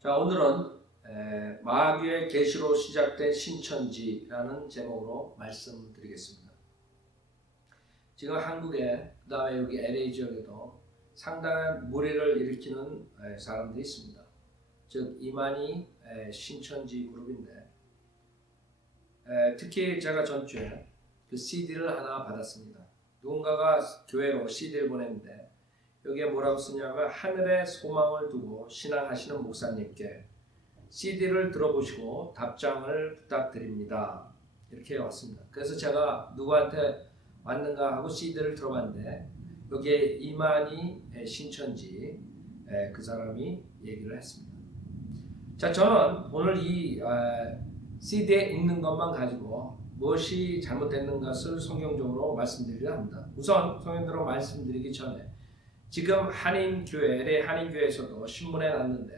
자, 오늘은 마귀의 계시로 시작된 신천지라는 제목으로 말씀드리겠습니다. 지금 한국에, 그 다음에 여기 LA 지역에도 상당한 무리를 일으키는 사람들이 있습니다. 즉 이만희 신천지 그룹인데, 특히 제가 전주에 그 CD를 하나 받았습니다. 누군가가 교회로 CD를 보냈는데 여기에 뭐라고 쓰냐면, 하늘에 소망을 두고 신앙하시는 목사님께 CD를 들어보시고 답장을 부탁드립니다. 이렇게 왔습니다. 그래서 제가 누구한테 왔는가 하고 CD를 들어봤는데, 여기에 이만희 신천지 그 사람이 얘기를 했습니다. 자, 저는 오늘 이 CD에 있는 것만 가지고 무엇이 잘못됐는 것을 성경적으로 말씀드리려 합니다. 우선 성경적으로 말씀드리기 전에, 지금 한인교회, LA 한인교회에서도 신문에 났는데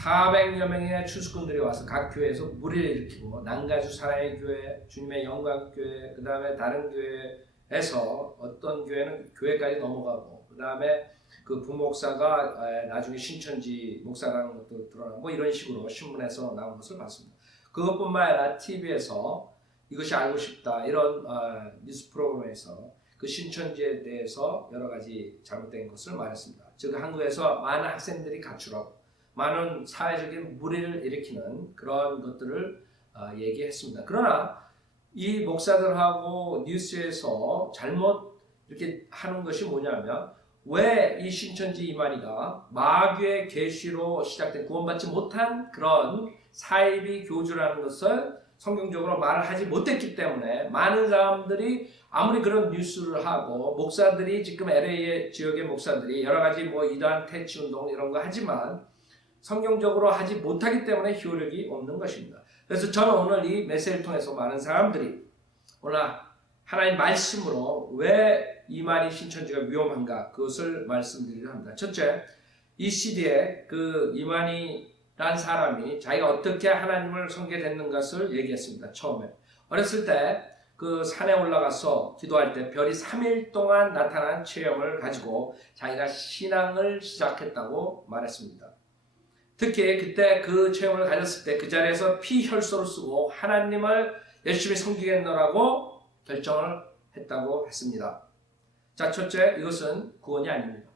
400여 명의 추수꾼들이 와서 각 교회에서 무리를 일으키고, 난가주 사랑의 교회, 주님의 영광교회, 그 다음에 다른 교회에서 어떤 교회는 교회까지 넘어가고, 그 다음에 그 부목사가 나중에 신천지 목사라는 것도 드러나고, 뭐 이런 식으로 신문에서 나온 것을 봤습니다. 그것뿐만 아니라 TV에서 이것이 알고 싶다, 이런 뉴스 프로그램에서 그 신천지에 대해서 여러 가지 잘못된 것을 말했습니다. 즉 한국에서 많은 학생들이 가출하고 많은 사회적인 무리를 일으키는 그런 것들을 얘기했습니다. 그러나 이 목사들하고 뉴스에서 잘못 이렇게 하는 것이 뭐냐면, 왜 이 신천지 이만희가 마귀의 계시로 시작된 구원받지 못한 그런 사이비 교주라는 것을 성경적으로 말을 하지 못했기 때문에, 많은 사람들이 아무리 그런 뉴스를 하고, 목사들이 지금 LA 지역의 목사들이 여러 가지 뭐 이단 퇴치 운동 이런 거 하지만 성경적으로 하지 못하기 때문에 효력이 없는 것입니다. 그래서 저는 오늘 이 메시지를 통해서 많은 사람들이 오늘 하나님 말씀으로 왜 이만희 신천지가 위험한가, 그것을 말씀드리려 합니다. 첫째, 이 CD에 그 이만희란 사람이 자기가 어떻게 하나님을 섬기게 것을 얘기했습니다. 처음에 어렸을 때 그 산에 올라가서 기도할 때 별이 3일 동안 나타난 체험을 가지고 자기가 신앙을 시작했다고 말했습니다. 특히 그때 그 체험을 가졌을 때 그 자리에서 피혈소를 쓰고 하나님을 열심히 섬기겠노라고 결정을 했다고 했습니다. 자, 첫째, 이것은 구원이 아닙니다.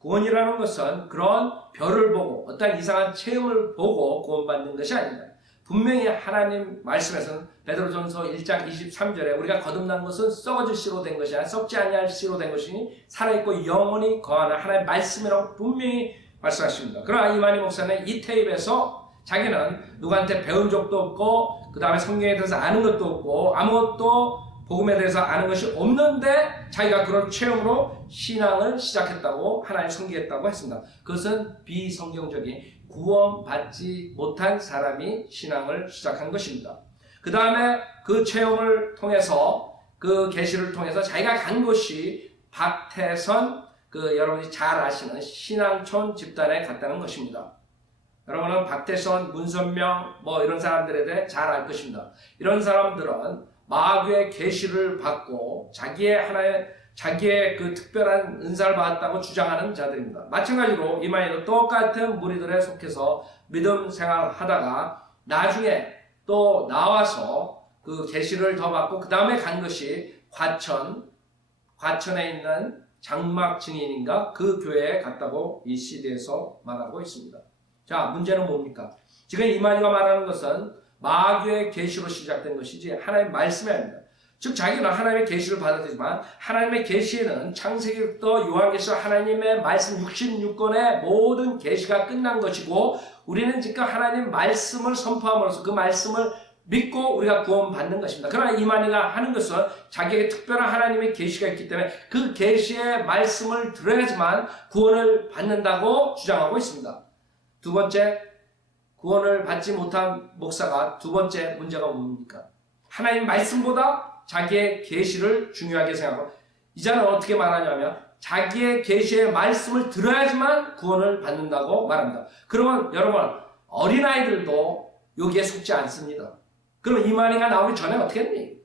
구원이라는 것은 그런 별을 보고 어떤 이상한 체험을 보고 구원받는 것이 아닙니다. 분명히 하나님 말씀에서는 베드로전서 1장 23절에 우리가 거듭난 것은 썩어질 씨로 된 것이 아니라 썩지 아니할 씨로 된 것이니 살아있고 영원히 거하는 하나님의 말씀이라고 분명히 말씀하십니다. 그러나 이만희 목사는 이 테이프에서 자기는 누구한테 배운 적도 없고, 그 다음에 성경에 대해서 아는 것도 없고, 아무것도 복음에 대해서 아는 것이 없는데 자기가 그런 체험으로 신앙을 시작했다고, 하나님 섬기겠다고 했습니다. 그것은 비성경적인 구원받지 못한 사람이 신앙을 시작한 것입니다. 그 다음에 그 체험을 통해서, 그 계시를 통해서 자기가 간 곳이 박태선, 여러분이 잘 아시는 신앙촌 집단에 갔다는 것입니다. 여러분은 박태선, 문선명 뭐 이런 사람들에 대해 잘 알 것입니다. 이런 사람들은 마귀의 계시를 받고 자기의 그 특별한 은사를 받았다고 주장하는 자들입니다. 마찬가지로 이만희도 똑같은 무리들에 속해서 믿음 생활을 하다가 나중에 또 나와서 그 계시를 더 받고, 그 다음에 간 것이 과천에 있는 장막 증인인가 그 교회에 갔다고 이 CD에서 말하고 있습니다. 자, 문제는 뭡니까? 지금 이만희가 말하는 것은 마귀의 계시로 시작된 것이지 하나님의 말씀이 아닙니다. 즉 자기는 하나님의 계시를 받았지만, 하나님의 계시에는 창세기부터 요한계시로 하나님의 말씀 66권의 모든 계시가 끝난 것이고, 우리는 지금 하나님 말씀을 선포함으로써 그 말씀을 믿고 우리가 구원받는 것입니다. 그러나 이만희가 하는 것은 자기에게 특별한 하나님의 계시가 있기 때문에 그 계시의 말씀을 들어야지만 구원을 받는다고 주장하고 있습니다. 두 번째, 구원을 받지 못한 목사가 두 번째 문제가 뭡니까? 하나님 말씀보다 자기의 계시를 중요하게 생각하고, 이자는 어떻게 말하냐면 자기의 계시의 말씀을 들어야지만 구원을 받는다고 말합니다. 그러면 여러분, 어린아이들도 여기에 속지 않습니다. 그럼 이만희가 나오기 전에 어떻게 됐니?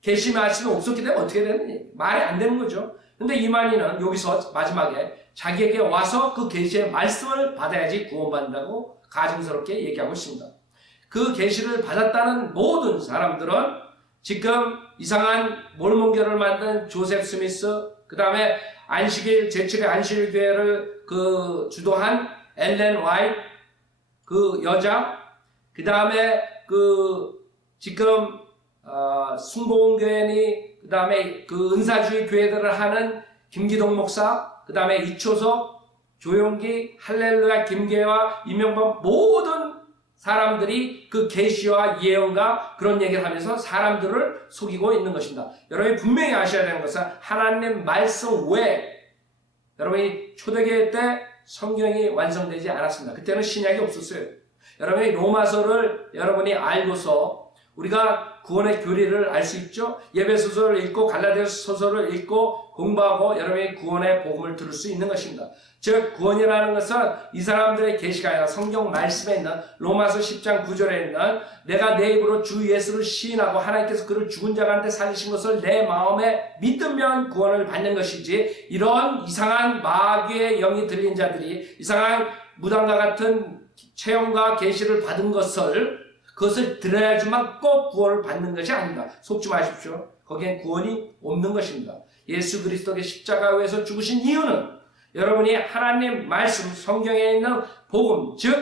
계시 말씀이 없었기 때문에 어떻게 됐니? 말이 안 되는 거죠. 근데 이만희는 여기서 마지막에 자기에게 와서 그 계시의 말씀을 받아야지 구원받는다고 가증스럽게 얘기하고 있습니다. 그 계시를 받았다는 모든 사람들은 지금 이상한 몰몬교를 만든 조셉 스미스, 그 다음에 안식일 제7회 안식일 교회를 주도한 엘렌 와이트 그 여자, 그 다음에 지금 순복음교회니, 그 다음에 은사주의 교회들을 하는 김기동 목사, 그 다음에 이초석, 조용기, 할렐루야, 김계와 이명박 모든 사람들이 그 계시와 예언과 그런 얘기를 하면서 사람들을 속이고 있는 것입니다. 여러분이 분명히 아셔야 되는 것은 하나님 말씀 외에 여러분이 초대교회 때 성경이 완성되지 않았습니다. 그때는 신약이 없었어요. 여러분이 로마서를 여러분이 알고서 우리가 구원의 교리를 알 수 있죠. 예배소서를 읽고 갈라디아서를 읽고 공부하고 여러분이 구원의 복음을 들을 수 있는 것입니다. 즉 구원이라는 것은 이 사람들의 계시가 아니라 성경 말씀에 있는 로마서 10장 9절에 있는 내가 내 입으로 주 예수를 시인하고 하나님께서 그를 죽은 자 가운데 살리신 것을 내 마음에 믿으면 구원을 받는 것이지, 이런 이상한 마귀의 영이 들린 자들이 이상한 무당과 같은 체험과 계시를 받은 그것을 들어야지만 꼭 구원을 받는 것이 아닙니다. 속지 마십시오. 거기엔 구원이 없는 것입니다. 예수 그리스도의 십자가 위에서 죽으신 이유는 여러분이 하나님 말씀 성경에 있는 복음, 즉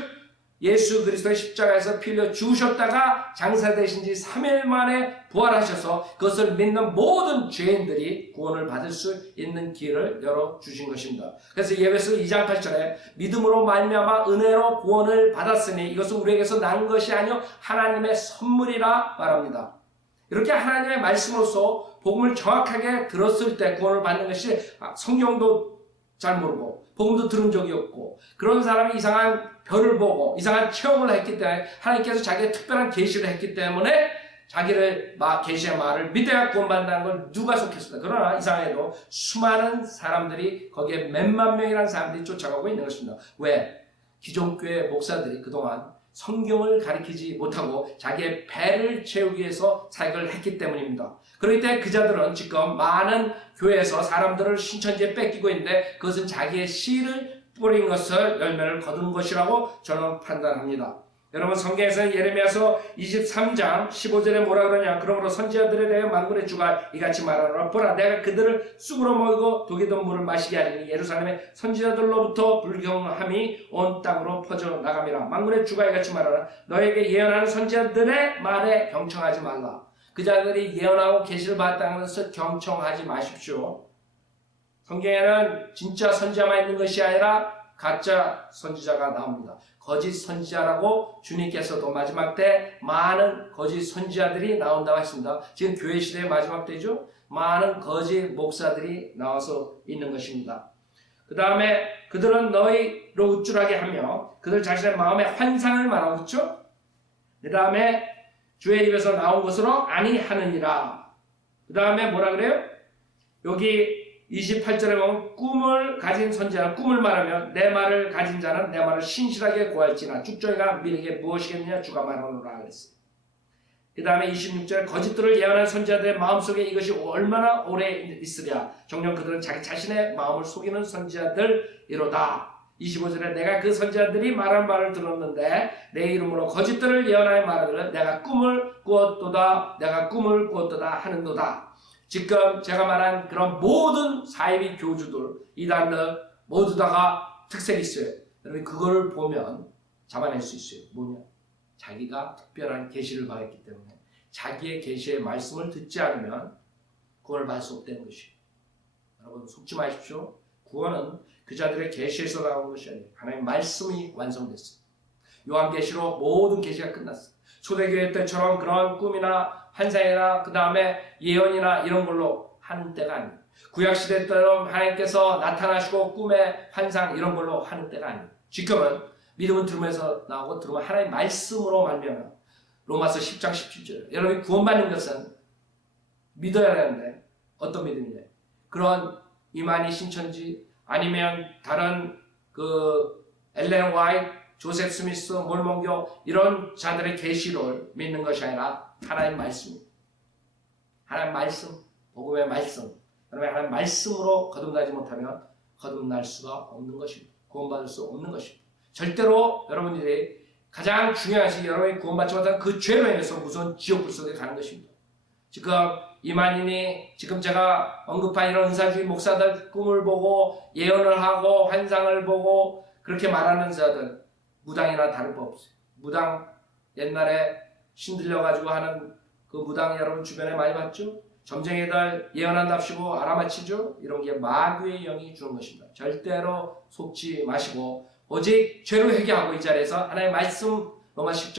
예수 그리스도의 십자가에서 피 흘려 죽으셨다가 장사되신 지 3일 만에 부활하셔서 그것을 믿는 모든 죄인들이 구원을 받을 수 있는 길을 열어주신 것입니다. 그래서 예배서 2장 8절에 믿음으로 말미암아 은혜로 구원을 받았으니 이것은 우리에게서 난 것이 아니요 하나님의 선물이라 말합니다. 이렇게 하나님의 말씀으로서 복음을 정확하게 들었을 때 구원을 받는 것이, 성경도 잘 모르고 복음도 들은 적이 없고 그런 사람이 이상한 별을 보고 이상한 체험을 했기 때문에 하나님께서 자기의 특별한 계시를 했기 때문에 자기를 계시의 말을 믿어야 구원받는다는 걸 누가 속했습니까? 그러나 이상해도 수많은 사람들이 거기에 몇만 명이라는 사람들이 쫓아가고 있는 것입니다. 왜? 기존 교회 목사들이 그동안 성경을 가르치지 못하고 자기의 배를 채우기 위해서 사역을 했기 때문입니다. 그렇기 때문에 그 자들은 지금 많은 교회에서 사람들을 신천지에 뺏기고 있는데 그것은 자기의 씨를 뿌린 것을 열매를 거둔 것이라고 저는 판단합니다. 여러분 성경에서 예레미야서 23장 15절에 뭐라 그러냐? 그러므로 선지자들에 대해 만군의 주가 이같이 말하노라. 보라 내가 그들을 쑥으로 먹이고 독이 든 물을 마시게 하리니 예루살렘의 선지자들로부터 불경함이 온 땅으로 퍼져나감이라. 만군의 주가 이같이 말하노라. 너에게 예언하는 선지자들의 말에 경청하지 말라. 그 자들이 예언하고 계시를 받았다는 것을 경청하지 마십시오. 성경에는 진짜 선지자만 있는 것이 아니라 가짜 선지자가 나옵니다. 거짓 선지자라고 주님께서도 마지막 때 많은 거짓 선지자들이 나온다고 했습니다. 지금 교회 시대의 마지막 때죠. 많은 거짓 목사들이 나와서 있는 것입니다. 그 다음에 그들은 너희로 우쭐하게 하며 그들 자신의 마음의 환상을 말하고 있죠. 그 다음에 주의 입에서 나온 것으로 아니하느니라. 그 다음에 뭐라 그래요? 여기 28절에 보면 꿈을 가진 선지자는 꿈을 말하며 내 말을 가진 자는 내 말을 신실하게 고할지나 죽정이가 미래게 무엇이겠느냐 주가 말하노라 그랬어요. 그 다음에 26절에 거짓들을 예언하는 선지자들의 마음속에 이것이 얼마나 오래 있으랴. 정녕 그들은 자기 자신의 마음을 속이는 선지자들이로다. 25절에 내가 그 선지자들이 말한 말을 들었는데 내 이름으로 거짓들을 예언하여 말하기를 내가 꿈을 꾸었도다 내가 꿈을 꾸었도다 하는도다. 지금 제가 말한 그런 모든 사이비 교주들, 이단들 모두 다가 특색이 있어요. 여러분 그걸 보면 잡아낼 수 있어요. 뭐냐? 자기가 특별한 계시를 받았기 때문에 자기의 계시의 말씀을 듣지 않으면 구원을 받을 수 없다는 것이에요. 여러분 속지 마십시오. 구원은 그 자들의 계시에서 나온 것이 아니에요. 하나님의 말씀이 완성됐어요. 요한계시로 모든 계시가 끝났어요. 초대교회 때처럼 그런 꿈이나 환상이나 그 다음에 예언이나 이런 걸로 하는 때가 아니에요. 구약시대 때처럼 하나님께서 나타나시고 꿈의 환상 이런 걸로 하는 때가 아니에요. 지금은 믿음은 들으면서 나오고 들으면 하나님의 말씀으로 말미암아. 로마서 10장 17절. 여러분이 구원받는 것은 믿어야 하는데 어떤 믿음이냐? 그런 이만희 신천지 아니면 다른 엘렌 와이트, 조셉 스미스, 몰몬교 이런 자들의 계시를 믿는 것이 아니라 하나님 말씀입니다. 하나님 말씀, 복음의 말씀. 그러면 하나님 말씀으로 거듭나지 못하면 거듭날 수가 없는 것입니다. 구원받을 수 없는 것입니다. 절대로 여러분들이 가장 중요한 것이 여러분이 구원받지 못한 그 죄로 인해서 무서운 지옥불 속에 가는 것입니다. 지금 이만희니 지금 제가 언급한 이런 은사주의 목사들 꿈을 보고 예언을 하고 환상을 보고 그렇게 말하는 자들 무당이나 다를 바 없어요. 무당 옛날에 신들려가지고 하는 그 무당 여러분 주변에 많이 봤죠? 점쟁이 달 예언한답시고 알아맞히죠? 이런 게 마귀의 영이 주는 것입니다. 절대로 속지 마시고 오직 죄로 회개하고 이 자리에서 하나님의 말씀 로마 10절